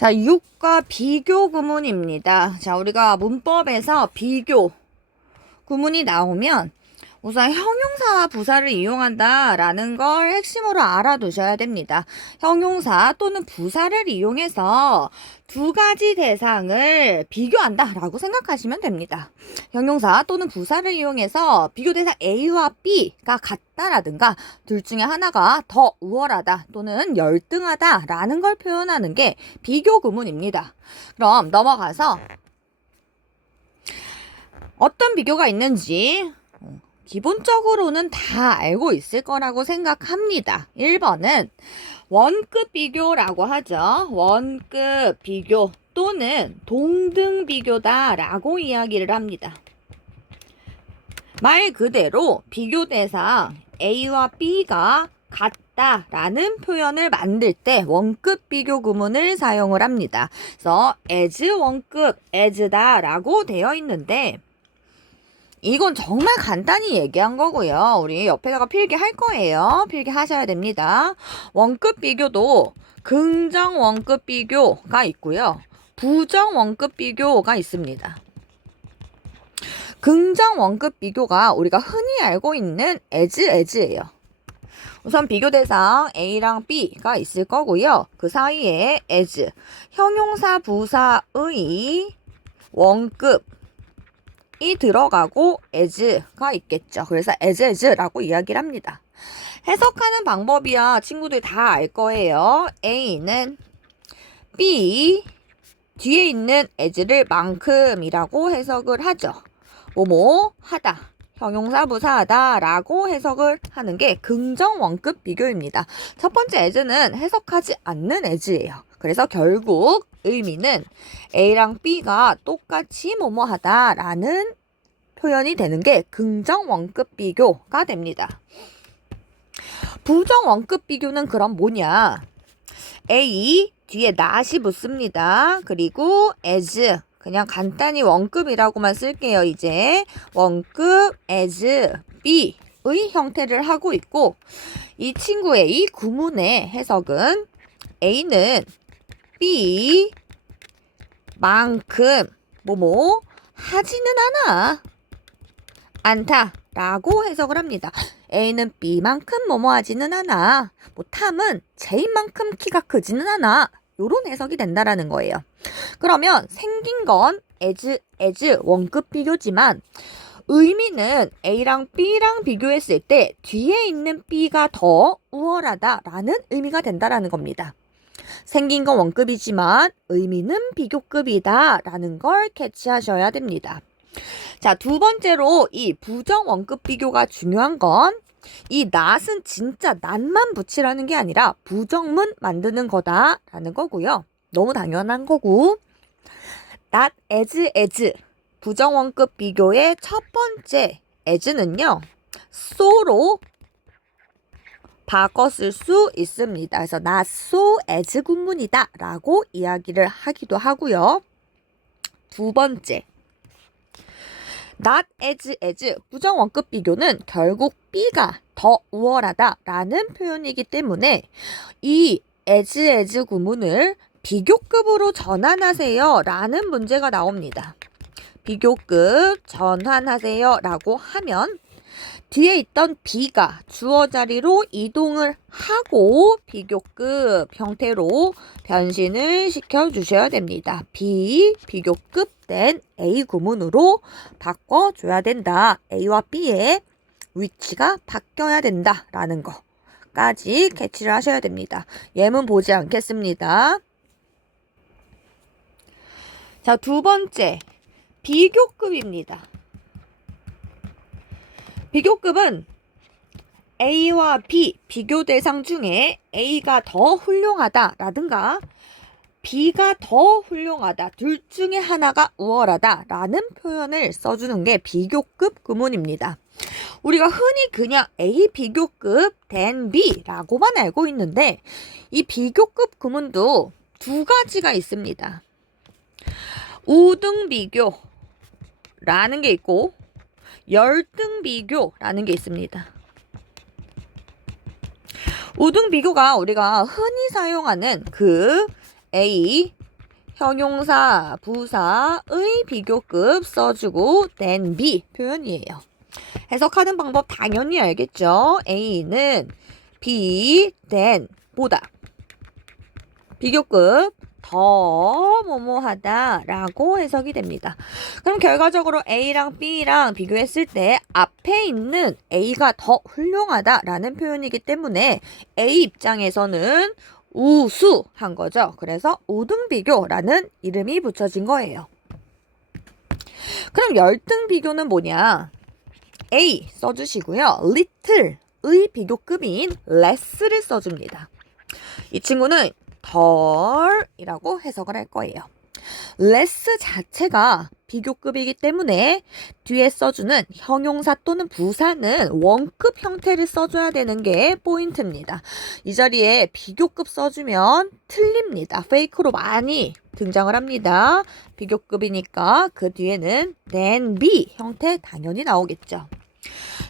자, 이웃과 비교 구문입니다. 자, 우리가 문법에서 비교 구문이 나오면 우선 형용사와 부사를 이용한다 라는 걸 핵심으로 알아두셔야 됩니다. 형용사 또는 부사를 이용해서 두 가지 대상을 비교한다 라고 생각하시면 됩니다. 형용사 또는 부사를 이용해서 비교 대상 A와 B가 같다라든가 둘 중에 하나가 더 우월하다 또는 열등하다 라는 걸 표현하는 게 비교 구문입니다. 그럼 넘어가서 어떤 비교가 있는지 기본적으로는 다 알고 있을 거라고 생각합니다. 1번은 원급 비교라고 하죠. 원급 비교 또는 동등 비교다 라고 이야기를 합니다. 말 그대로 비교 대상 A와 B가 같다 라는 표현을 만들 때 원급 비교 구문을 사용을 합니다. 그래서 as 원급 as다 라고 되어 있는데 이건 정말 간단히 얘기한 거고요. 우리 옆에다가 필기할 거예요. 필기하셔야 됩니다. 원급 비교도 긍정 원급 비교가 있고요. 부정 원급 비교가 있습니다. 긍정 원급 비교가 우리가 흔히 알고 있는 as예요. 우선 비교 대상 A랑 B가 있을 거고요. 그 사이에 as, 형용사 부사의 원급 이 들어가고 as가 있겠죠. 그래서 as라고 이야기를 합니다. 해석하는 방법이야 친구들 다 알 거예요. A는 B 뒤에 있는 as를 만큼이라고 해석을 하죠. 뭐뭐 하다, 형용사 부사하다 라고 해석을 하는 게 긍정 원급 비교입니다. 첫 번째 as는 해석하지 않는 as예요. 그래서 결국 의미는 A랑 B가 똑같이 뭐뭐하다 라는 표현이 되는 게 긍정 원급 비교가 됩니다. 부정 원급 비교는 그럼 뭐냐? A 뒤에 not이 붙습니다. 그리고 as 그냥 간단히 원급이라고만 쓸게요. 이제 원급 as B의 형태를 하고 있고 이 친구의 이 구문의 해석은 A는 B 만큼 뭐뭐 하지는 않다 라고 해석을 합니다. A는 B만큼 뭐뭐 하지는 않아. 뭐 탐은 J만큼 키가 크지는 않아. 요런 해석이 된다라는 거예요. 그러면 생긴 건 as 원급 비교지만 의미는 A랑 B랑 비교했을 때 뒤에 있는 B가 더 우월하다라는 의미가 된다라는 겁니다. 생긴 건 원급이지만 의미는 비교급이다라는 걸 캐치하셔야 됩니다. 자, 두 번째로 이 부정 원급 비교가 중요한 건 이 not은 진짜 not만 붙이라는 게 아니라 부정문 만드는 거다라는 거고요. 너무 당연한 거고 not as 부정 원급 비교의 첫 번째 as는요. so로 바꿔 쓸 수 있습니다. 그래서 not so as 구문이다 라고 이야기를 하기도 하고요. 두 번째 not as 부정 원급 비교는 결국 B가 더 우월하다 라는 표현이기 때문에 이 as 구문을 비교급으로 전환하세요 라는 문제가 나옵니다. 비교급 전환하세요 라고 하면 뒤에 있던 B가 주어 자리로 이동을 하고 비교급 형태로 변신을 시켜주셔야 됩니다. B 비교급 된 A 구문으로 바꿔줘야 된다. A와 B의 위치가 바뀌어야 된다라는 거까지 캐치를 하셔야 됩니다. 예문 보지 않겠습니다. 자, 두 번째 비교급입니다. 비교급은 A와 B 비교 대상 중에 A가 더 훌륭하다 라든가 B가 더 훌륭하다 둘 중에 하나가 우월하다 라는 표현을 써주는 게 비교급 구문입니다. 우리가 흔히 그냥 A 비교급 then B 라고만 알고 있는데 이 비교급 구문도 두 가지가 있습니다. 우등 비교라는 게 있고 열등 비교라는 게 있습니다. 우등 비교가 우리가 흔히 사용하는 그 A 형용사, 부사의 비교급 써주고 then be 표현이에요. 해석하는 방법 당연히 알겠죠? A는 B, then, 보다. 비교급 더 뭐뭐하다 라고 해석이 됩니다. 그럼 결과적으로 A랑 B랑 비교했을 때 앞에 있는 A가 더 훌륭하다 라는 표현이기 때문에 A 입장에서는 우수한 거죠. 그래서 우등비교라는 이름이 붙여진 거예요. 그럼 열등비교는 뭐냐? A 써주시고요. little의 비교급인 less를 써줍니다. 이 친구는 덜이라고 해석을 할 거예요. less 자체가 비교급이기 때문에 뒤에 써주는 형용사 또는 부사는 원급 형태를 써줘야 되는 게 포인트입니다. 이 자리에 비교급 써주면 틀립니다. 페이크로 많이 등장을 합니다. 비교급이니까 그 뒤에는 then be 형태 당연히 나오겠죠.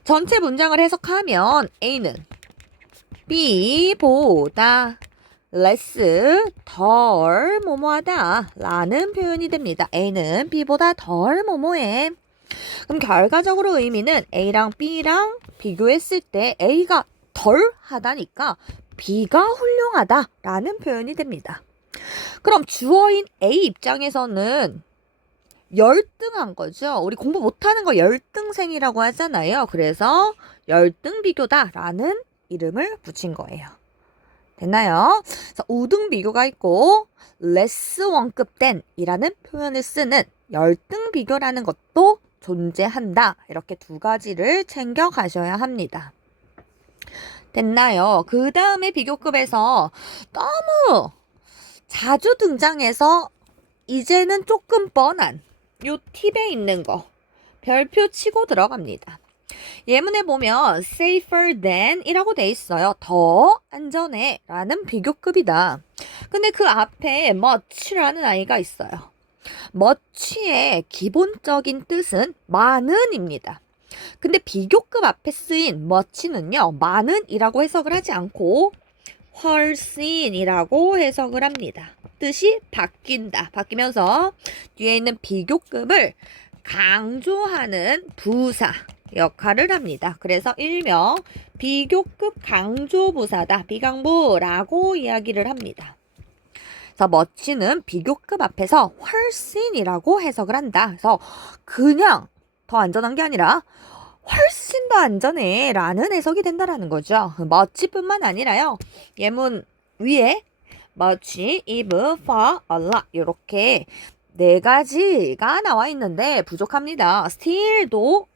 전체 문장을 해석하면 A는 B보다 less, 덜 뭐뭐하다 라는 표현이 됩니다. A는 B보다 덜 뭐뭐해. 그럼 결과적으로 의미는 A랑 B랑 비교했을 때 A가 덜 하다니까 B가 훌륭하다 라는 표현이 됩니다. 그럼 주어인 A 입장에서는 열등한 거죠. 우리 공부 못하는 거 열등생이라고 하잖아요. 그래서 열등 비교다 라는 이름을 붙인 거예요. 됐나요? 그래서 우등 비교가 있고 less 원급 than 이라는 표현을 쓰는 열등 비교라는 것도 존재한다. 이렇게 두 가지를 챙겨 가셔야 합니다. 됐나요? 그 다음에 비교급에서 너무 자주 등장해서 이제는 조금 뻔한 요 팁에 있는 거 별표 치고 들어갑니다. 예문에 보면 safer than 이라고 돼 있어요. 더 안전해 라는 비교급이다. 근데 그 앞에 much라는 아이가 있어요. much의 기본적인 뜻은 많은입니다. 근데 비교급 앞에 쓰인 much는요, 많은이라고 해석을 하지 않고 훨씬이라고 해석을 합니다. 뜻이 바뀐다. 바뀌면서 뒤에 있는 비교급을 강조하는 부사 역할을 합니다. 그래서 일명 비교급 강조부사다. 비강부라고 이야기를 합니다. 그래서 much는 비교급 앞에서 훨씬이라고 해석을 한다. 그래서 그냥 더 안전한 게 아니라 훨씬 더 안전해 라는 해석이 된다라는 거죠. much뿐만 아니라요. 예문 위에 much, if, for, a lot 이렇게 네 가지가 나와 있는데 부족합니다. still도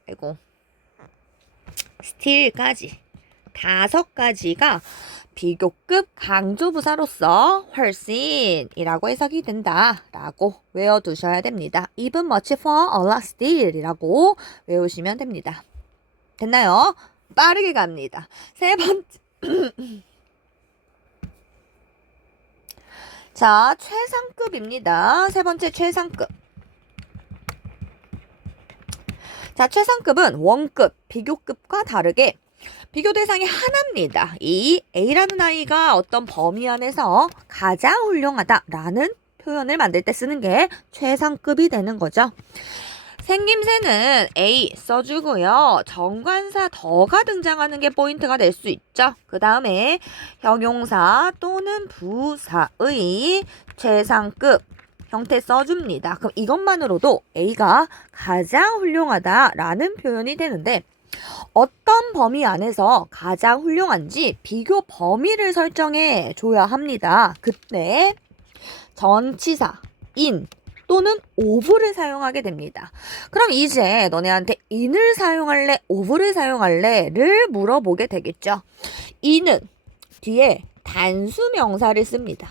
still까지 5가지가 비교급 강조부사로서 훨씬이라고 해석이 된다라고 외워두셔야 됩니다. even, much, for, a lot, still이라고 외우시면 됩니다. 됐나요? 빠르게 갑니다. 세 번째 자, 최상급입니다. 세 번째 최상급. 자, 최상급은 원급, 비교급과 다르게 비교 대상이 하나입니다. 이 A라는 아이가 어떤 범위 안에서 가장 훌륭하다라는 표현을 만들 때 쓰는 게 최상급이 되는 거죠. 생김새는 A 써주고요. 정관사 더가 등장하는 게 포인트가 될 수 있죠. 그 다음에 형용사 또는 부사의 최상급 형태 써줍니다. 그럼 이것만으로도 A가 가장 훌륭하다라는 표현이 되는데 어떤 범위 안에서 가장 훌륭한지 비교 범위를 설정해 줘야 합니다. 그때 전치사, in 또는 of를 사용하게 됩니다. 그럼 이제 너네한테 in을 사용할래, of를 사용할래를 물어보게 되겠죠. in은 뒤에 단수 명사를 씁니다.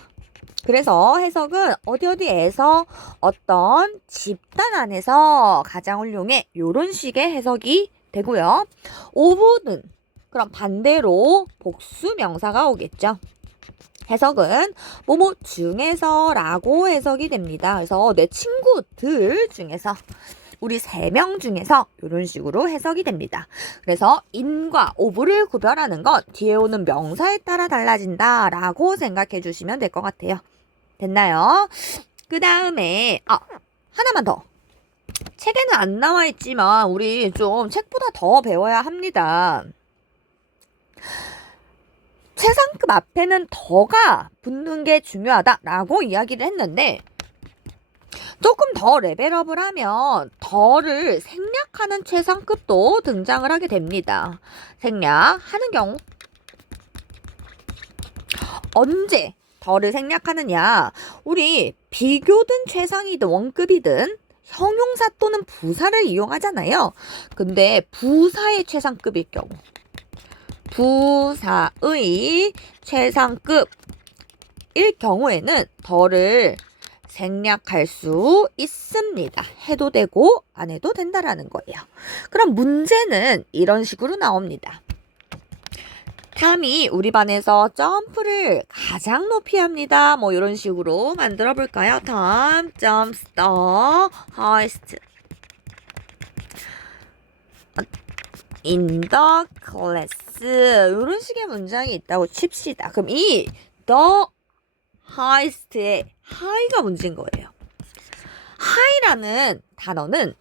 그래서 해석은 어디에서 어떤 집단 안에서 가장 훌륭해 요런 식의 해석이 되고요. of는 그럼 반대로 복수 명사가 오겠죠. 해석은 뭐뭐 중에서 라고 해석이 됩니다. 그래서 내 친구들 중에서 우리 3명 중에서 이런 식으로 해석이 됩니다. 그래서 in과 of를 구별하는 건 뒤에 오는 명사에 따라 달라진다 라고 생각해 주시면 될 것 같아요. 됐나요? 그 다음에 하나만 더. 책에는 안 나와 있지만 우리 좀 책보다 더 배워야 합니다. 최상급 앞에는 더가 붙는 게 중요하다라고 이야기를 했는데 조금 더 레벨업을 하면 더를 생략하는 최상급도 등장을 하게 됩니다. 생략하는 경우 언제 더를 생략하느냐? 우리 비교든 최상이든 원급이든 형용사 또는 부사를 이용하잖아요. 근데 부사의 최상급일 경우 부사의 최상급일 경우에는 더를 생략할 수 있습니다. 해도 되고 안 해도 된다라는 거예요. 그럼 문제는 이런 식으로 나옵니다. 탐이 우리 반에서 점프를 가장 높이 합니다. 뭐 이런 식으로 만들어 볼까요? 탐 jumps the highest in the class. 이런 식의 문장이 있다고 칩시다. 그럼 이 the highest의 high가 문제인 거예요. high라는 단어는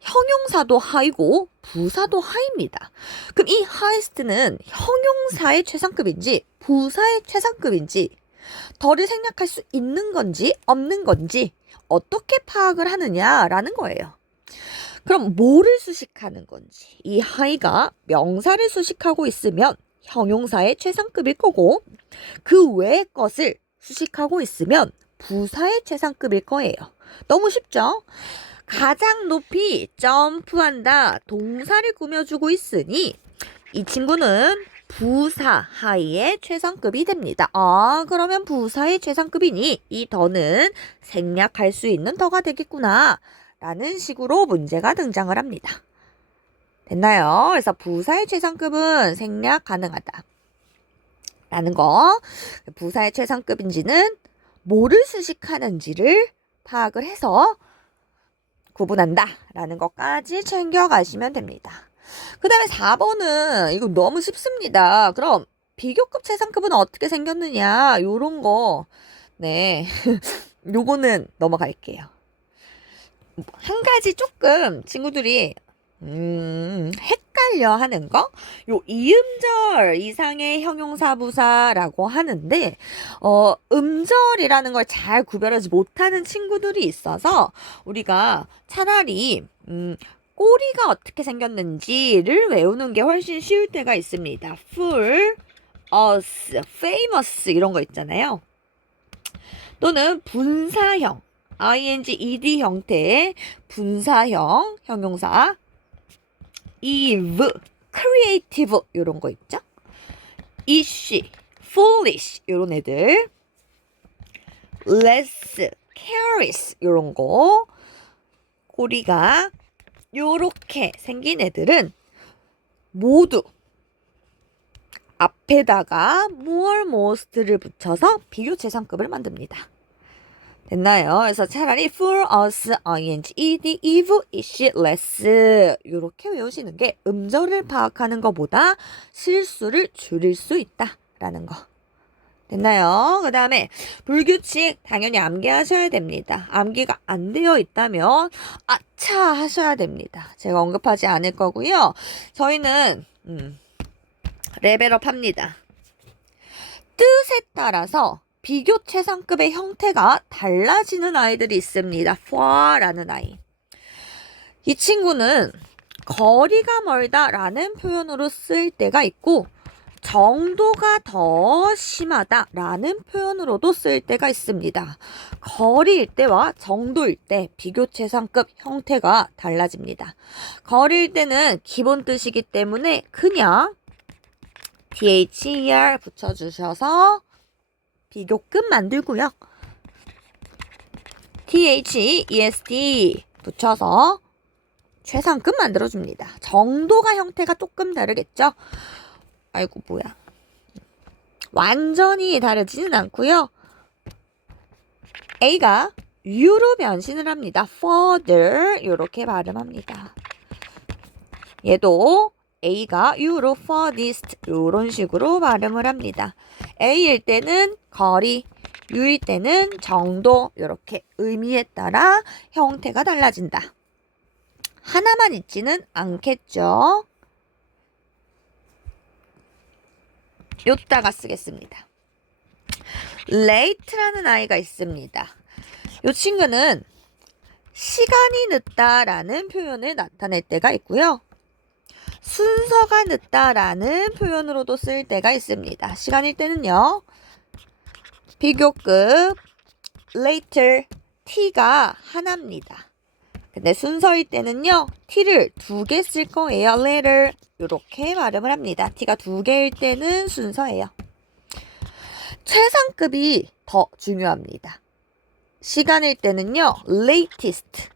형용사도 high고 부사도 high입니다. 그럼 이 highest는 형용사의 최상급인지 부사의 최상급인지 더를 생략할 수 있는 건지 없는 건지 어떻게 파악을 하느냐라는 거예요. 그럼 뭐를 수식하는 건지 이 high가 명사를 수식하고 있으면 형용사의 최상급일 거고 그 외의 것을 수식하고 있으면 부사의 최상급일 거예요. 너무 쉽죠? 가장 높이 점프한다 동사를 꾸며주고 있으니 이 친구는 부사 하이의 최상급이 됩니다. 그러면 부사의 최상급이니 이 더는 생략할 수 있는 더가 되겠구나 라는 식으로 문제가 등장을 합니다. 됐나요? 그래서 부사의 최상급은 생략 가능하다 라는 거. 부사의 최상급인지는 뭐를 수식하는지를 파악을 해서 구분한다 라는 것까지 챙겨가시면 됩니다. 그 다음에 4번은 이거 너무 쉽습니다. 그럼 비교급 최상급은 어떻게 생겼느냐 요런 거 네 요거는 넘어갈게요. 한 가지 조금 친구들이 헷갈려 하는 거? 요 이음절 이상의 형용사 부사라고 하는데 음절이라는 걸 잘 구별하지 못하는 친구들이 있어서 우리가 차라리 꼬리가 어떻게 생겼는지를 외우는 게 훨씬 쉬울 때가 있습니다. full, us, famous 이런 거 있잖아요. 또는 분사형 ing, ed 형태의 분사형 형용사 eve, creative 이런 거 있죠? ish, foolish 이런 애들 less, careless 이런 거 꼬리가 요렇게 생긴 애들은 모두 앞에다가 more, most를 붙여서 비교 최상급을 만듭니다. 됐나요? 그래서 차라리 full, us, ing, ed, eve, ish, less 이렇게 외우시는 게 음절을 파악하는 것보다 실수를 줄일 수 있다라는 거. 됐나요? 그 다음에 불규칙 당연히 암기하셔야 됩니다. 암기가 안 되어 있다면 아차 하셔야 됩니다. 제가 언급하지 않을 거고요. 저희는 레벨업 합니다. 뜻에 따라서 비교 최상급의 형태가 달라지는 아이들이 있습니다. far라는 아이. 이 친구는 거리가 멀다라는 표현으로 쓰일 때가 있고 정도가 더 심하다라는 표현으로도 쓰일 때가 있습니다. 거리일 때와 정도일 때 비교 최상급 형태가 달라집니다. 거리일 때는 기본 뜻이기 때문에 그냥 THER 붙여주셔서 비교급 만들고요. THEST 붙여서 최상급 만들어줍니다. 정도가 형태가 조금 다르겠죠? 아이고 뭐야. 완전히 다르지는 않고요. A가 U로 변신을 합니다. further 이렇게 발음합니다. 얘도 A가 U로 furthest 이런 식으로 발음을 합니다. A일 때는 거리, you일 때는 정도, 이렇게 의미에 따라 형태가 달라진다. 하나만 있지는 않겠죠. 요따가 쓰겠습니다. late라는 아이가 있습니다. 이 친구는 시간이 늦다라는 표현을 나타낼 때가 있고요. 순서가 늦다라는 표현으로도 쓸 때가 있습니다. 시간일 때는요. 비교급 later t가 하나입니다. 근데 순서일 때는요. t를 2개 쓸 거예요. later 이렇게 발음을 합니다. t가 2개일 때는 순서예요. 최상급이 더 중요합니다. 시간일 때는요. latest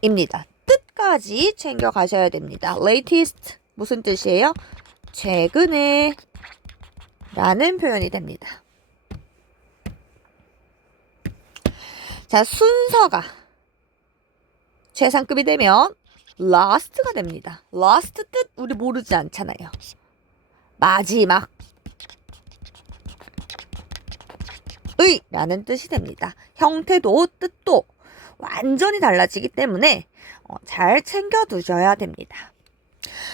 입니다. 뜻까지 챙겨 가셔야 됩니다. latest 무슨 뜻이에요? 최근에 라는 표현이 됩니다. 자, 순서가 최상급이 되면 last가 됩니다. last 뜻 우리 모르지 않잖아요. 마지막 의 라는 뜻이 됩니다. 형태도 뜻도 완전히 달라지기 때문에 잘 챙겨 두셔야 됩니다.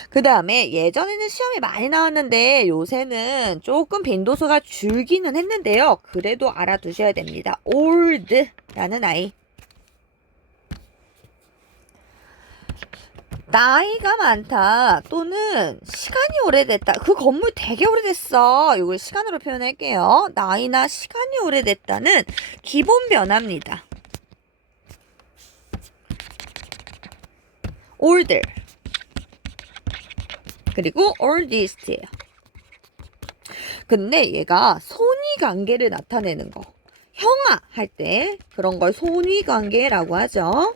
그 다음에 예전에는 시험이 많이 나왔는데 요새는 조금 빈도수가 줄기는 했는데요. 그래도 알아두셔야 됩니다. old라는 아이. 나이가 많다 또는 시간이 오래됐다. 그 건물 되게 오래됐어. 이걸 시간으로 표현할게요. 나이나 시간이 오래됐다는 기본 변화입니다. older 그리고 oldest예요. 근데 얘가 손위관계를 나타내는 거. 형아 할 때 그런 걸 손위관계라고 하죠.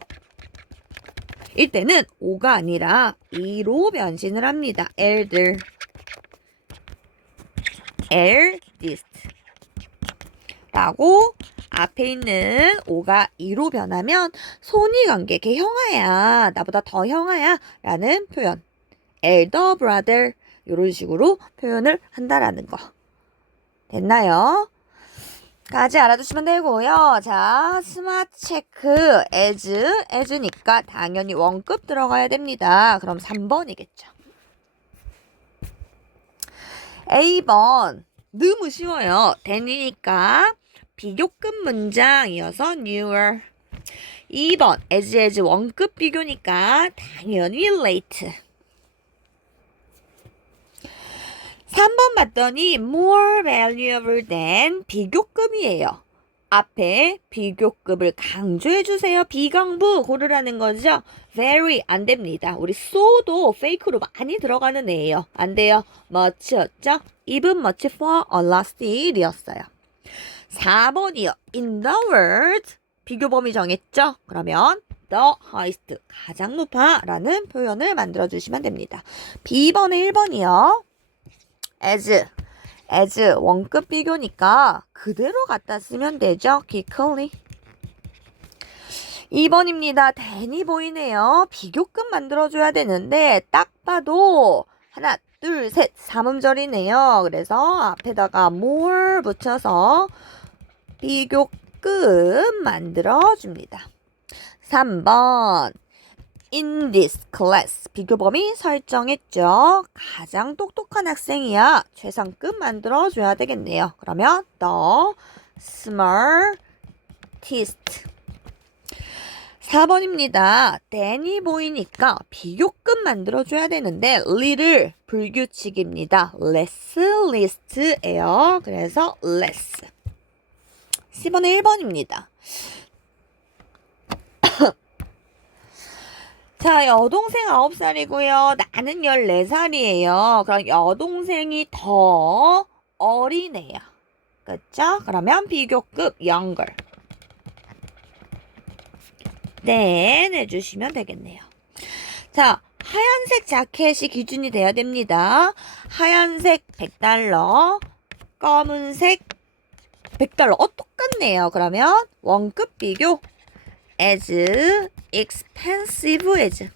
이때는 오가 아니라 이로 변신을 합니다. elder, eldest 라고 앞에 있는 오가 이로 변하면 손위관계, 걔 형아야, 나보다 더 형아야 라는 표현. elder brother 이런 식으로 표현을 한다라는 거. 됐나요? 까지 알아두시면 되고요. 자, 스마트 체크 as니까 당연히 원급 들어가야 됩니다. 그럼 3번이겠죠. A번 너무 쉬워요. then이니까 비교급 문장이어서 newer. 2번 as 원급 비교니까 당연히 late. 3번 봤더니 more valuable than 비교급이에요. 앞에 비교급을 강조해주세요. 비강부 고르라는 거죠. very 안 됩니다. 우리 so도 fake로 많이 들어가는 애예요. 안 돼요. much였죠? even much for a last year이었어요. 4번이요. in the world 비교 범위 정했죠? 그러면 the highest 가장 높아 라는 표현을 만들어 주시면 됩니다. B번에 1번이요. as 원급 비교니까 그대로 갖다 쓰면 되죠. quickly. 2번입니다. then이 보이네요. 비교급 만들어줘야 되는데 딱 봐도 하나, 둘, 셋, 삼음절이네요. 그래서 앞에다가 more 붙여서 비교급 만들어줍니다. 3번 in this class 비교 범위 설정했죠. 가장 똑똑한 학생이야. 최상급 만들어줘야 되겠네요. 그러면 the smartest. 4번입니다. then이 보이니까 비교급 만들어줘야 되는데 little 불규칙입니다. less, least예요. 그래서 less. 10번에 1번입니다. 자, 여동생 9살이고요. 나는 14살이에요. 그럼 여동생이 더 어리네요. 그쵸? 그러면 비교급 younger. then 해주시면 되겠네요. 자, 하얀색 자켓이 기준이 돼야 됩니다. 하얀색 $100, 검은색 $100. 똑같네요. 그러면 원급 비교 as expensive as.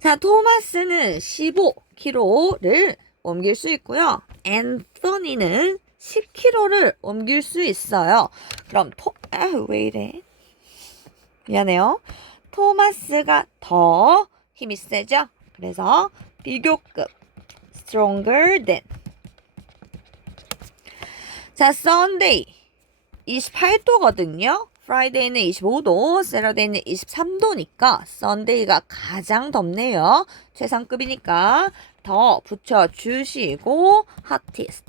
자, 토마스는 15kg를 옮길 수 있고요. 앤서니는 10kg를 옮길 수 있어요. 그럼 왜 이래? 미안해요. 토마스가 더 힘이 세죠? 그래서 비교급 stronger than. 자, Sunday 28도거든요. Friday는 25도, Saturday는 23도니까 Sunday가 가장 덥네요. 최상급이니까 더 붙여주시고 hottest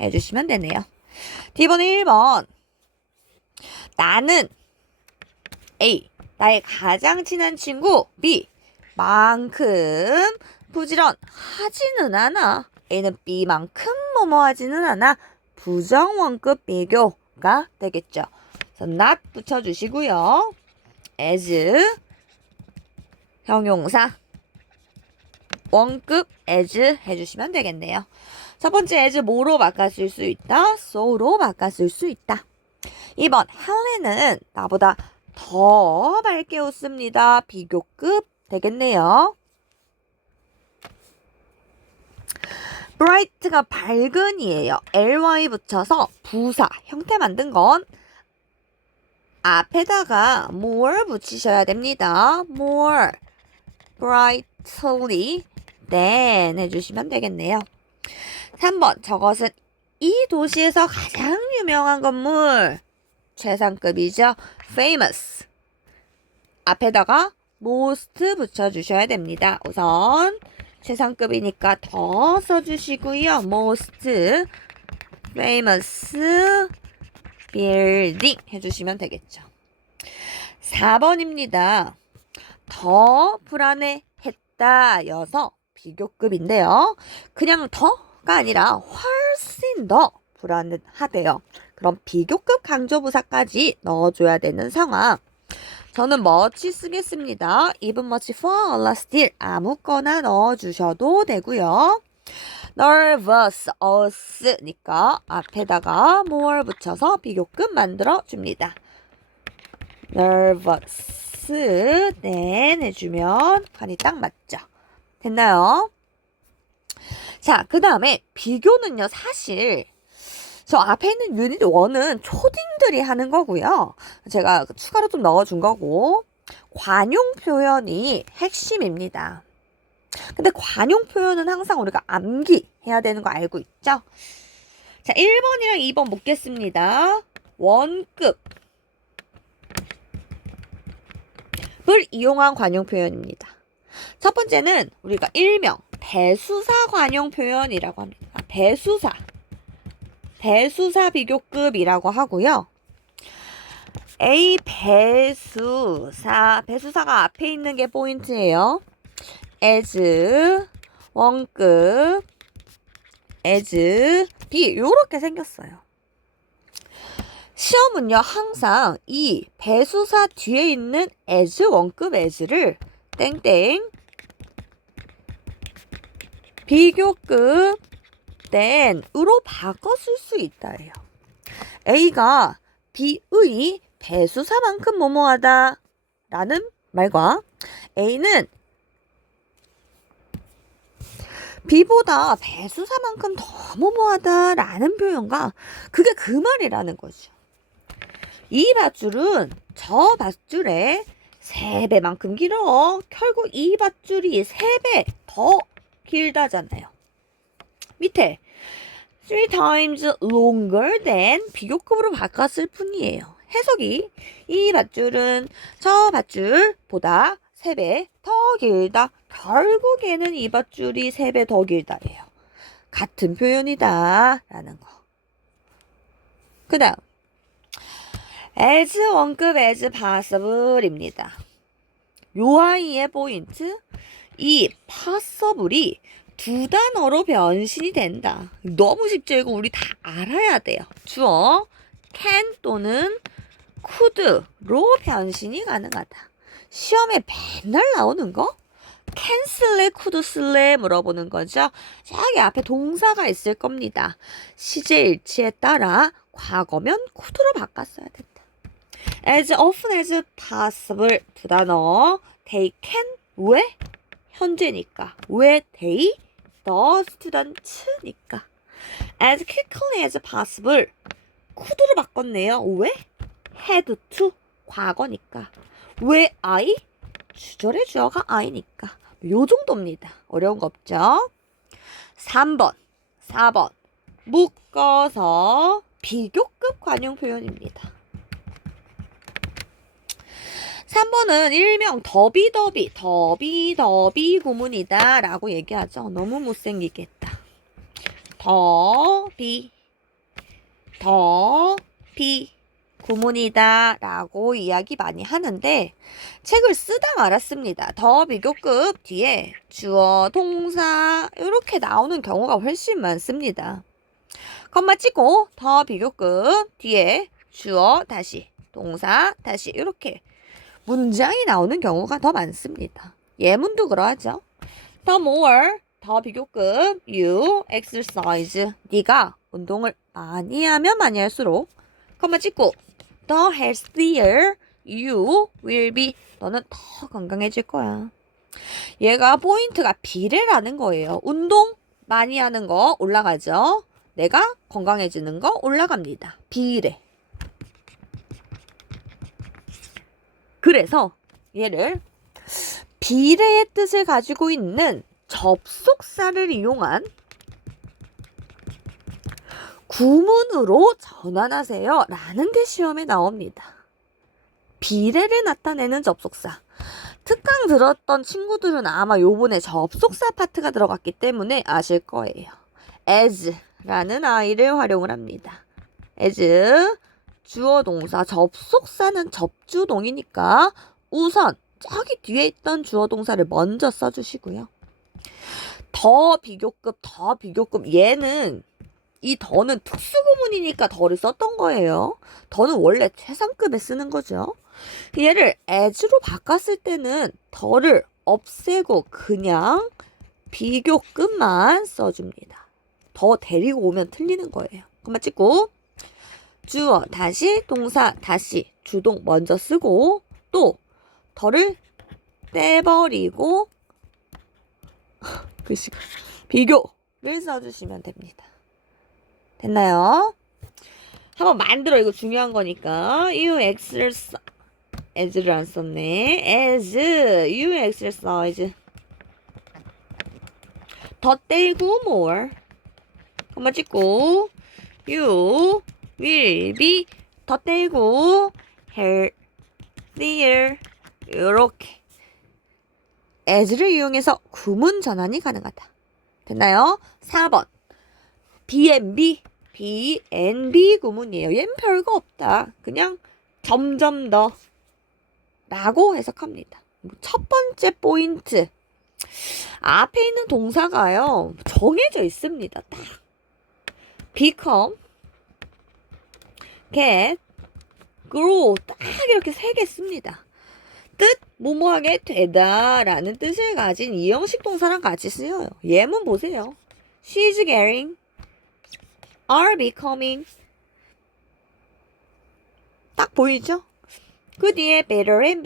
해주시면 되네요. D번은 1번. 나는 A. 나의 가장 친한 친구 B. 만큼 부지런하지는 않아. A는 B만큼 뭐뭐하지는 않아. 부정원급 비교가 되겠죠. 그래서 not 붙여주시고요. as 형용사 원급 as 해주시면 되겠네요. 첫 번째 as 뭐로 바꿨을 수 있다? so로 바꿨을 수 있다. 2번 헬렌은 나보다 더 밝게 웃습니다. 비교급 되겠네요. bright가 밝은이에요. ly 붙여서 부사 형태 만든 건 앞에다가 more 붙이셔야 됩니다. more brightly than 해주시면 되겠네요. 3번 저것은 이 도시에서 가장 유명한 건물. 최상급이죠. famous 앞에다가 most 붙여주셔야 됩니다. 우선 최상급이니까 더 써주시고요. most famous building 해주시면 되겠죠. 4번입니다. 더 불안해했다 여서 비교급인데요. 그냥 더가 아니라 훨씬 더 불안하대요. 그럼 비교급 강조부사까지 넣어줘야 되는 상황. 저는 much 쓰겠습니다. even much far, still 아무거나 넣어주셔도 되고요. nervous, us니까 앞에다가 more 붙여서 비교급 만들어줍니다. nervous, then 해주면 간이 딱 맞죠. 됐나요? 자, 그 다음에 비교는요, 사실 저 앞에 있는 유닛 1은 초딩들이 하는 거고요. 제가 추가로 좀 넣어준 거고 관용 표현이 핵심입니다. 근데 관용 표현은 항상 우리가 암기해야 되는 거 알고 있죠? 자, 1번이랑 2번 묻겠습니다. 원급을 이용한 관용 표현입니다. 첫 번째는 우리가 일명 배수사 관용 표현이라고 합니다. 배수사 비교급이라고 하고요. A 배수사가 앞에 있는 게 포인트예요. as 원급 as B 이렇게 생겼어요. 시험은요 항상 이 배수사 뒤에 있는 as 원급 as를 땡땡 비교급 then으로 바꿔 쓸 수 있다예요. A가 B의 배수사만큼 뭐뭐하다 라는 말과 A는 B보다 배수사만큼 더 뭐뭐하다 라는 표현과 그게 그 말이라는 거죠. 이 밧줄은 저 밧줄의 3배만큼 길어. 결국 이 밧줄이 3배 더 길다잖아요. 밑에 3 times longer than 비교급으로 바꿨을 뿐이에요. 해석이 이 밧줄은 저 밧줄보다 3배 더 길다. 결국에는 이 밧줄이 3배 더 길다예요. 같은 표현이다 라는 거. 그 다음 as 원급 as possible입니다. 요 아이의 포인트 이 possible이 2단어로 변신이 된다. 너무 쉽죠? 이거 우리 다 알아야 돼요. 주어 can 또는 could로 변신이 가능하다. 시험에 맨날 나오는 거? can 쓸래, could 쓸래 물어보는 거죠. 저기 앞에 동사가 있을 겁니다. 시제일치에 따라 과거면 could로 바꿨어야 된다. as often as possible 2단어. they can 왜? 현재니까. 왜 they? the student니까 as quickly as possible could를 바꿨네요. 왜? had to 과거니까. 왜 I? 주절의 주어가 I니까. 요 정도입니다. 어려운 거 없죠? 3번, 4번 묶어서 비교급 관용 표현입니다. 3번은 일명 더비더비 구문이다 라고 얘기하죠. 너무 못생기겠다. 더비 구문이다 라고 이야기 많이 하는데 책을 쓰다 말았습니다. 더 비교급 뒤에 주어, 동사 이렇게 나오는 경우가 훨씬 많습니다. 컴마 찍고 더 비교급 뒤에 주어, 다시 동사, 다시 이렇게 문장이 나오는 경우가 더 많습니다. 예문도 그러하죠. The more, 더 비교급 you exercise, 네가 운동을 많이 하면 많이 할수록 컴마 찍고 the healthier you will be, 너는 더 건강해질 거야. 얘가 포인트가 비례라는 거예요. 운동 많이 하는 거 올라가죠. 내가 건강해지는 거 올라갑니다. 비례. 그래서 얘를 비례의 뜻을 가지고 있는 접속사를 이용한 구문으로 전환하세요 라는 게 시험에 나옵니다. 비례를 나타내는 접속사. 특강 들었던 친구들은 아마 요번에 접속사 파트가 들어갔기 때문에 아실 거예요. as 라는 I를 활용을 합니다. as 주어 동사, 접속사는 접주동이니까 우선 저기 뒤에 있던 주어 동사를 먼저 써주시고요. 더 비교급 얘는 이 더는 특수구문이니까 더를 썼던 거예요. 더는 원래 최상급에 쓰는 거죠. 얘를 as로 바꿨을 때는 더를 없애고 그냥 비교급만 써줍니다. 더 데리고 오면 틀리는 거예요. 그만 찍고 주어, 다시 동사, 다시 주동 먼저 쓰고 또 더를 떼버리고 글씨가 비교를 써주시면 됩니다. 됐나요? 한번 만들어. 이거 중요한 거니까. You exercise. as를 안 썼네. as you exercise. 더 떼고 more. 한번 찍고 you will be 더 떼고 healthier. 이렇게 as를 이용해서 구문 전환이 가능하다. 됐나요? 4번 B&B 구문이에요. 얘는 별거 없다. 그냥 점점 더 라고 해석합니다. 첫 번째 포인트. 앞에 있는 동사가요. 정해져 있습니다. 딱. become, get, grow. 딱 이렇게 3개 씁니다. 뜻, 뭐뭐하게 되다 라는 뜻을 가진 이형식 동사랑 같이 쓰여요. 예문 보세요. She's getting, are becoming. 딱 보이죠? 그 뒤에 better and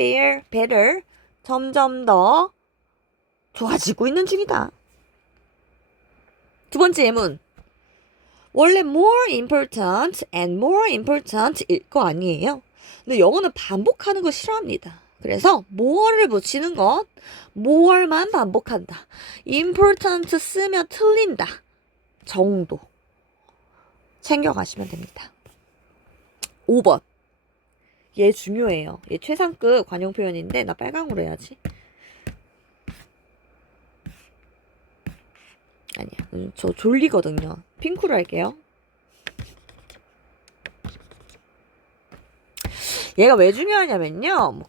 better, 점점 더 좋아지고 있는 중이다. 두 번째 예문. 원래 more important and more important 일 거 아니에요? 근데 영어는 반복하는 거 싫어합니다. 그래서 more를 붙이는 건 more만 반복한다. important 쓰면 틀린다. 정도. 챙겨가시면 됩니다. 5번. 얘 중요해요. 얘 최상급 관용 표현인데 나 빨강으로 해야지. 아니야. 저 졸리거든요. 핑크로 할게요. 얘가 왜 중요하냐면요.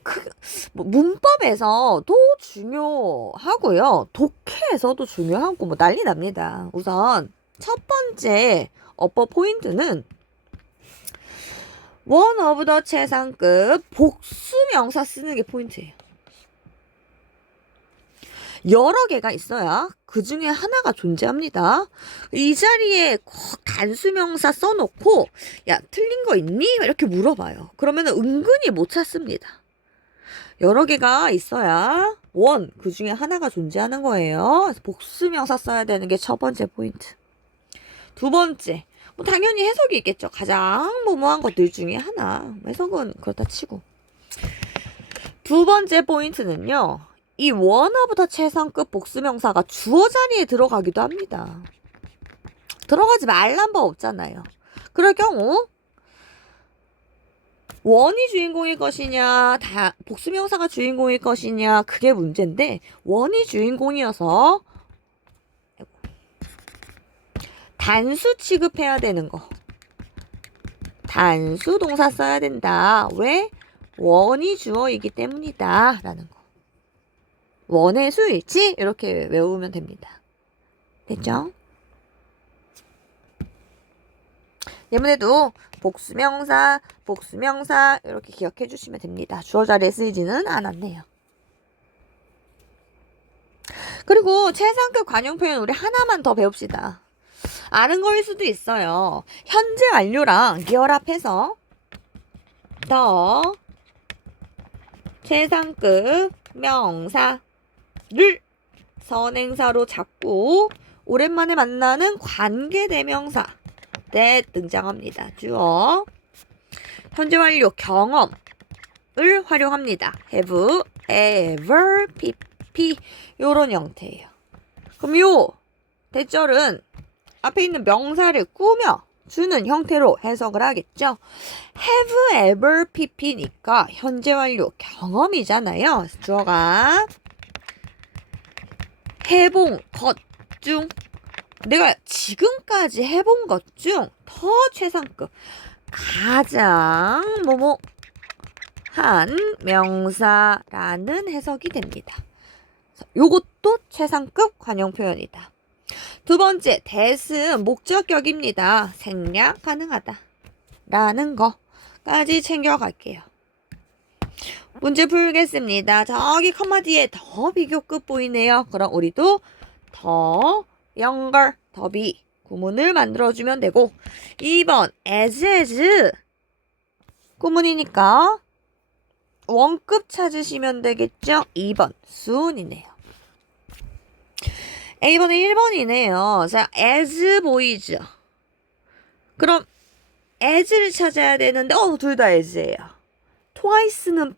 문법에서도 중요하고요. 독해에서도 중요하고 난리 납니다. 우선 첫 번째 어법 포인트는 one of the 최상급 복수명사 쓰는 게 포인트예요. 여러 개가 있어야 그 중에 하나가 존재합니다. 이 자리에 꼭 단수명사 써놓고 야 틀린 거 있니? 이렇게 물어봐요. 그러면 은근히 못 찾습니다. 여러 개가 있어야 원, 그 중에 하나가 존재하는 거예요. 그래서 복수명사 써야 되는 게 첫 번째 포인트. 두 번째, 뭐 당연히 해석이 있겠죠. 가장 모모한 것들 중에 하나. 해석은 그렇다 치고. 두 번째 포인트는요. 이 one of the 최상급 복수명사가 주어 자리에 들어가기도 합니다. 들어가지 말란 법 없잖아요. 그럴 경우 원이 주인공일 것이냐, 복수명사가 주인공일 것이냐, 그게 문제인데 원이 주인공이어서 단수 취급해야 되는 거. 단수 동사 써야 된다. 왜? 원이 주어이기 때문이다. 라는 거. 원의 수일치? 이렇게 외우면 됩니다. 됐죠? 예문에도 복수명사 이렇게 기억해 주시면 됩니다. 주어 자리에 쓰이지는 않았네요. 그리고 최상급 관용 표현 우리 하나만 더 배웁시다. 아는 거일 수도 있어요. 현재 완료랑 결합해서 더 최상급 명사를 선행사로 잡고 오랜만에 만나는 관계대명사 때 등장합니다. 주어 현재 완료 경험을 활용합니다. have, ever, pp 요런 형태예요. 그럼 요 대절은 앞에 있는 명사를 꾸며 주는 형태로 해석을 하겠죠. have, ever, pp니까 현재 완료 경험이잖아요. 주어가 해본 것 중 내가 지금까지 해본 것 중 더 최상급 가장 한 명사라는 해석이 됩니다. 요것도 최상급 관용 표현이다. 두 번째, that은 목적격입니다. 생략 가능하다. 라는 거까지 챙겨갈게요. 문제 풀겠습니다. 저기 컴마 뒤에 더 비교급 보이네요. 그럼 우리도 더 연결, 더비 구문을 만들어주면 되고 2번, as 구문이니까 원급 찾으시면 되겠죠? 2번, soon이네요. A번은 1번이네요. 자, as 보이죠? 그럼 as를 찾아야 되는데 둘 다 as예요. twice는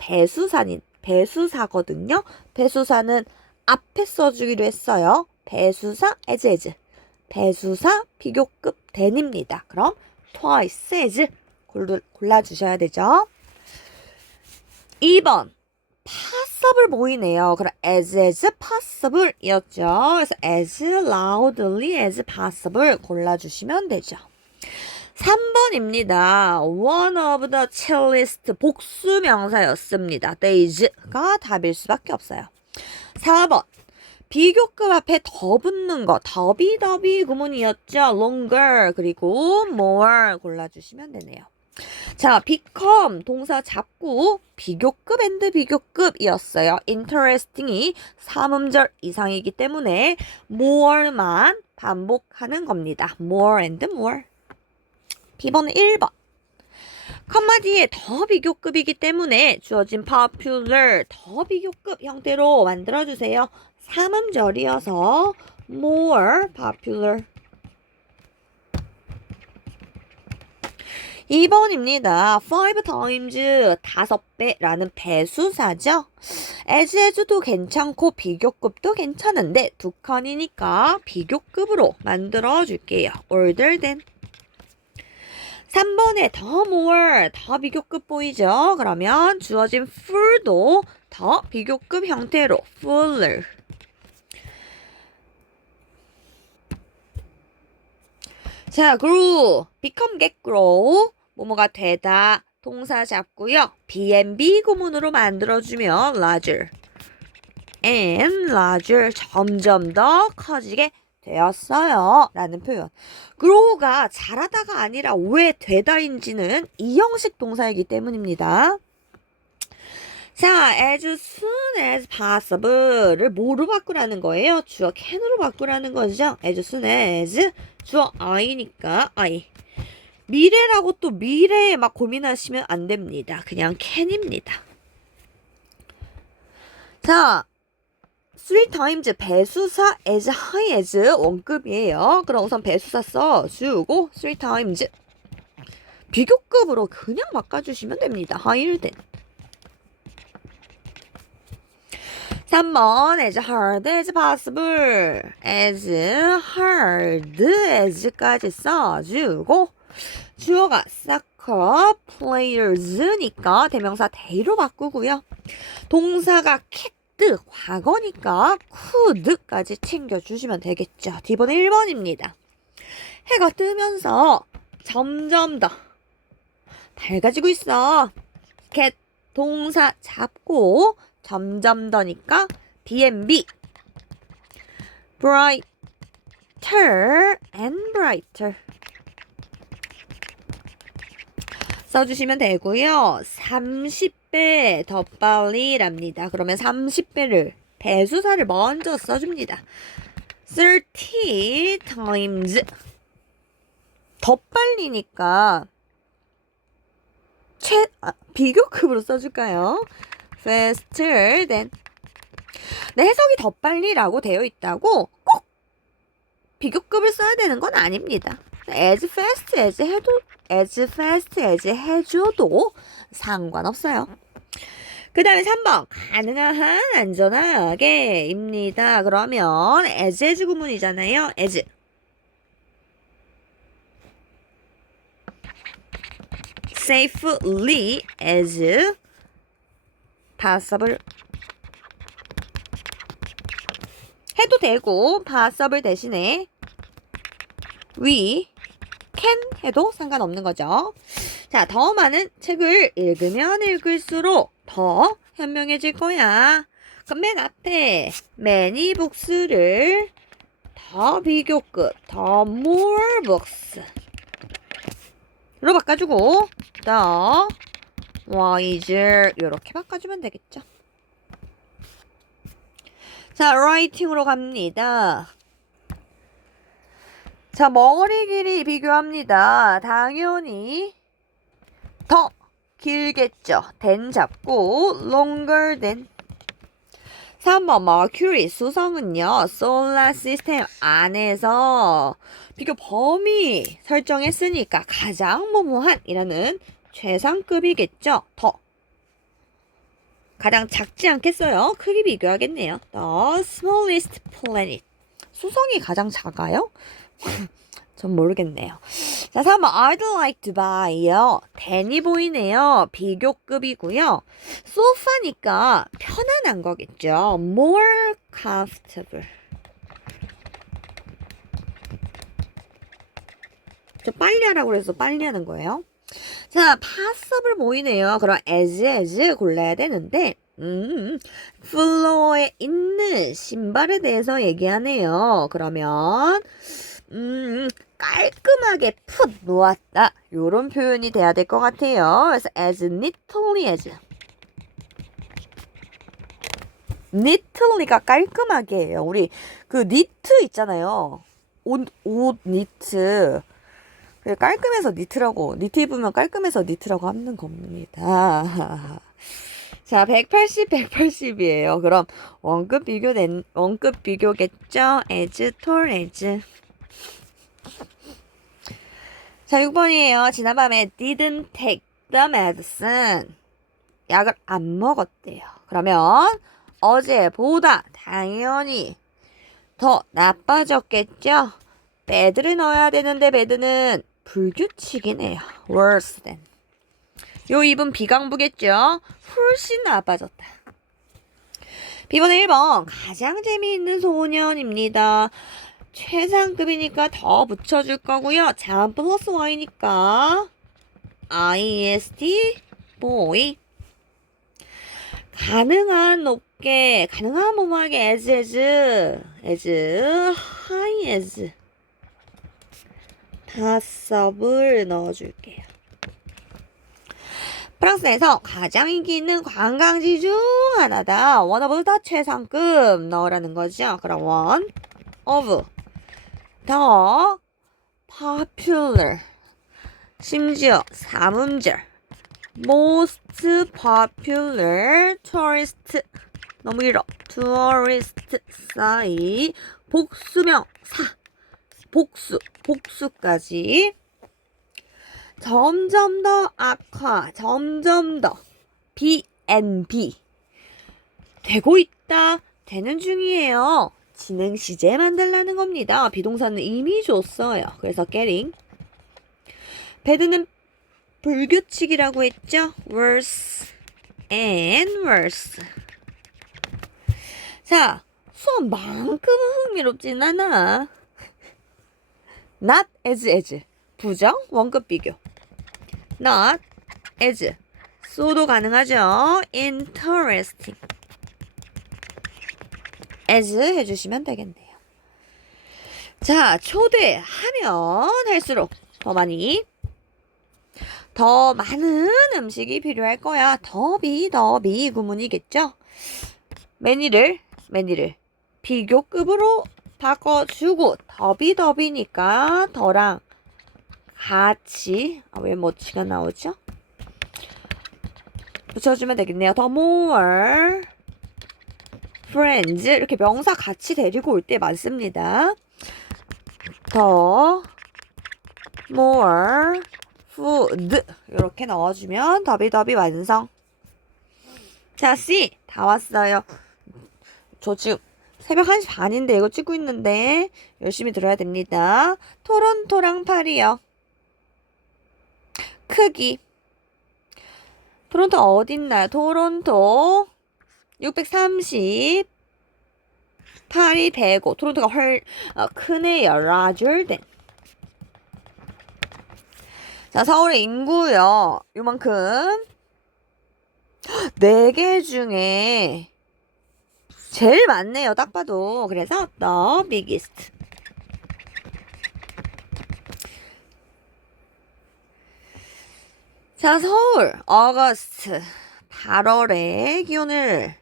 배수사거든요. 배수사는 앞에 써주기로 했어요. 배수사 as. 배수사 비교급 then입니다. 그럼 twice as 골라주셔야 되죠. 2번 possible 보이네요. 그럼 as possible 이었죠. 그래서 as loudly as possible 골라주시면 되죠. 3번입니다. One of the checklist 복수명사였습니다. days가 답일 수밖에 없어요. 4번 비교급 앞에 더 붙는 거 더비 구문이었죠. longer 그리고 more 골라주시면 되네요. 자, become 동사 잡고 비교급 and 비교급이었어요. interesting이 3음절 이상이기 때문에 more만 반복하는 겁니다. more and more. B번은 1번. 컴마 뒤에 더 비교급이기 때문에 주어진 popular 더 비교급 형태로 만들어주세요. 3음절이어서 more popular. 2번입니다. 5 times 5배라는 배수사죠. as도 괜찮고 비교급도 괜찮은데 두 칸이니까 비교급으로 만들어 줄게요. older than. 3번에 더 more, 더 비교급 보이죠? 그러면 주어진 full도 더 비교급 형태로 fuller. 자, grow, become, get, grow. 뭐뭐가 되다, 동사 잡고요. B&B 구문으로 만들어주면 larger and larger, 점점 더 커지게 되었어요. 라는 표현. grow가 잘하다가 아니라 왜 되다인지는 이 형식 동사이기 때문입니다. 자, as soon as possible를 뭐로 바꾸라는 거예요? 주어 can으로 바꾸라는 거죠. as soon as 주어 I니까 I. 미래라고 또 미래에 막 고민하시면 안 됩니다. 그냥 can입니다. 자, three times 배수사 as high as 원급이에요. 그럼 우선 배수사 써주고 three times 비교급으로 그냥 바꿔주시면 됩니다. higher than. 3번 as hard as possible as hard as까지 써주고 주어가 soccer players니까 대명사 they로 바꾸고요. 동사가 can't 과거니까 could까지 챙겨주시면 되겠죠. D번은 1번입니다. 해가 뜨면서 점점 더 밝아지고 있어. get 동사 잡고 점점 더니까 B&B brighter and brighter 써주시면 되고요. 30배 더 빨리랍니다. 그러면 30배를 배수사를 먼저 써줍니다. 30 times 더 빨리니까 비교급으로 써줄까요? faster than. 네, 해석이 더 빨리라고 되어 있다고 꼭 비교급을 써야 되는 건 아닙니다. as fast as 해줘도 상관없어요. 그 다음에 3번 가능한 안전하게 입니다. 그러면 as 구문이잖아요. as safely as possible 해도 되고 possible 대신에 we can 해도 상관없는 거죠. 자, 더 많은 책을 읽으면 읽을수록 더 현명해질 거야. 그럼 맨 앞에 many books를 더 비교급 더 more books 로 바꿔주고 더 wiser 이렇게 바꿔주면 되겠죠. 자, writing으로 갑니다. 자, 머리 길이 비교합니다. 당연히 더 길겠죠. than 잡고 longer than. 3번 Mercury 수성은요. 솔라 시스템 안에서 비교 범위 설정했으니까 가장 모호한이라는 최상급이겠죠. 더 가장 작지 않겠어요? 크기 비교하겠네요. The smallest planet. 수성이 가장 작아요? 전 모르겠네요. 자, 3번 I'd like to buy요. than이 보이네요. 비교급이고요. 소파니까 편안한 거겠죠. more comfortable. 저 빨리 하라고 그래서 빨리 하는 거예요. 자, possible 보이네요. 그럼 as 골라야 되는데 플로어에 있는 신발에 대해서 얘기하네요. 그러면 깔끔하게 풋 놓았다. 요런 표현이 돼야 될 것 같아요. 그래서 as neatly as. neatly가 깔끔하게예요. 우리 그 니트 있잖아요. 옷 니트. 깔끔해서 니트라고, 니트 입으면 깔끔해서 니트라고 하는 겁니다. 자, 180, 180이에요. 그럼 원급 비교겠죠? as, tall as. 자, 6번이에요. 지난밤에 didn't take the medicine. 약을 안 먹었대요. 그러면 어제보다 당연히 더 나빠졌겠죠? bad를 넣어야 되는데 bad는 불규칙이네요. worse than. 요 입은 비강부겠죠? 훨씬 나빠졌다. B번에 1번 가장 재미있는 소년입니다. 최상급이니까 더 붙여줄 거고요. 자음 플러스 y니까 ist boy. 가능한 높게 가능한 뭐뭐하게 as high as possible 넣어줄게요. 프랑스에서 가장 인기 있는 관광지 중 하나다. one of the 최상급 넣으라는 거죠. 그럼 one of the popular. 심지어 3음절 most popular tourist 너무 길어. tourist 사이 복수명사 복수까지 점점 더 악화, 점점 더 B&B 되고 있다, 되는 중이에요. 진행 시제 만들라는 겁니다. 비동사는 이미 줬어요. 그래서 getting. bad는 불규칙이라고 했죠. worse and worse. 자, 수업만큼은 흥미롭진 않아. not as 부정 원급 비교. not as so도 가능하죠. interesting as 해주시면 되겠네요. 자, 초대하면 할수록 더 많은 음식이 필요할 거야. 더비 구문이겠죠. 매니를 비교급으로 바꿔주고 더비니까 더랑 같이 왜 뭐치가 나오죠? 붙여주면 되겠네요. The more friends 이렇게 명사 같이 데리고 올 때 많습니다. The more food 이렇게 넣어주면 더비 완성. 자, C 다 왔어요. 저 지금 새벽 1시 반인데 이거 찍고 있는데 열심히 들어야 됩니다. 토론토랑 파리요. 크기. 토론토 어딨나요? 토론토 630, 파리 105. 토론토가 크네요. larger than. 자, 서울의 인구요. 요만큼. 4개 중에 제일 많네요. 딱 봐도. 그래서 the biggest. 자, 서울 어거스트 8월의 기온을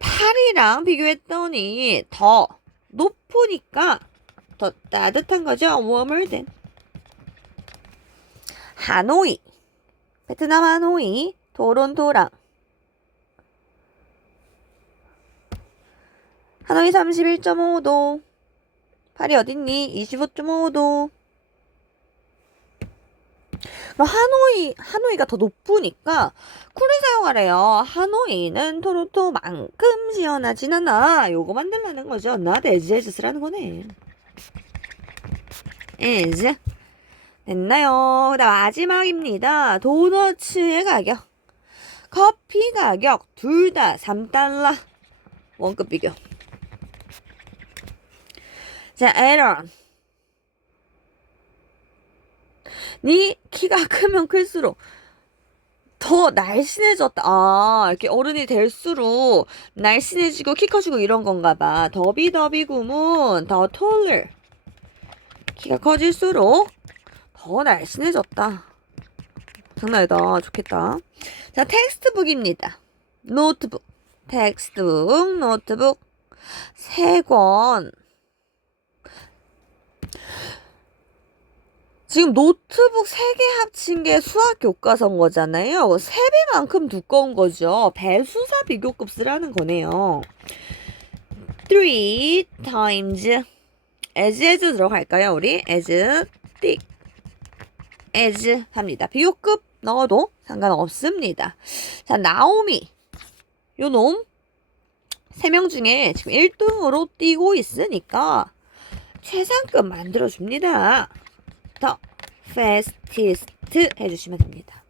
8이랑 비교했더니 더 높으니까 더 따뜻한 거죠. warmer than. 하노이 베트남 하노이 토론토랑 하노이 31.5도, 파리 어딨니? 25.5도. 그럼 하노이가 더 높으니까 쿨을 사용하래요. 하노이는 토론토만큼 시원하진 않아. 요거 만들라는 거죠. not as 쓰라는 거네. as. 됐나요? 그 다음 마지막입니다. 도너츠의 가격, 커피 가격 둘 다 3달러. 원급 비교. 자, 에런. 네 키가 크면 클수록 더 날씬해졌다. 아, 이렇게 어른이 될수록 날씬해지고 키 커지고 이런 건가 봐. 더비 구문 더 taller. 키가 커질수록 더 날씬해졌다. 장난이다. 좋겠다. 자, 텍스트북입니다. 노트북. 텍스트북, 노트북 3권. 지금 노트북 3개 합친 게 수학 교과서인 거잖아요. 3배만큼 두꺼운 거죠. 배수사 비교급 쓰라는 거네요. 3 times as 들어갈까요? 우리 as thick as 합니다. 비교급 넣어도 상관없습니다. 자, 나오미 요 놈 3명 중에 지금 1등으로 뛰고 있으니까 최상급 만들어줍니다. 더 fastest 해주시면 됩니다.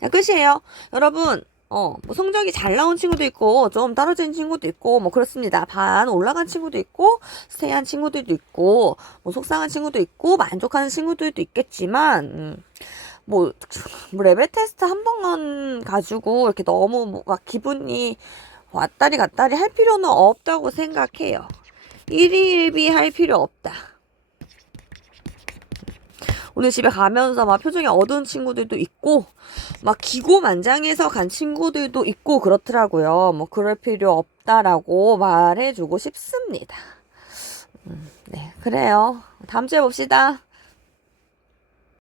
자, 끝이에요. 여러분, 뭐 성적이 잘 나온 친구도 있고 좀 떨어진 친구도 있고 뭐 그렇습니다. 반 올라간 친구도 있고 스테이한 친구들도 있고 뭐 속상한 친구도 있고 만족하는 친구들도 있겠지만 뭐 레벨 테스트 한 번 가지고 이렇게 너무 막 기분이 왔다리 갔다리 할 필요는 없다고 생각해요. 일희일비 할 필요 없다. 오늘 집에 가면서 막 표정이 어두운 친구들도 있고 막 기고만장해서 간 친구들도 있고 그렇더라고요. 뭐 그럴 필요 없다라고 말해주고 싶습니다. 네, 그래요. 다음 주에 봅시다.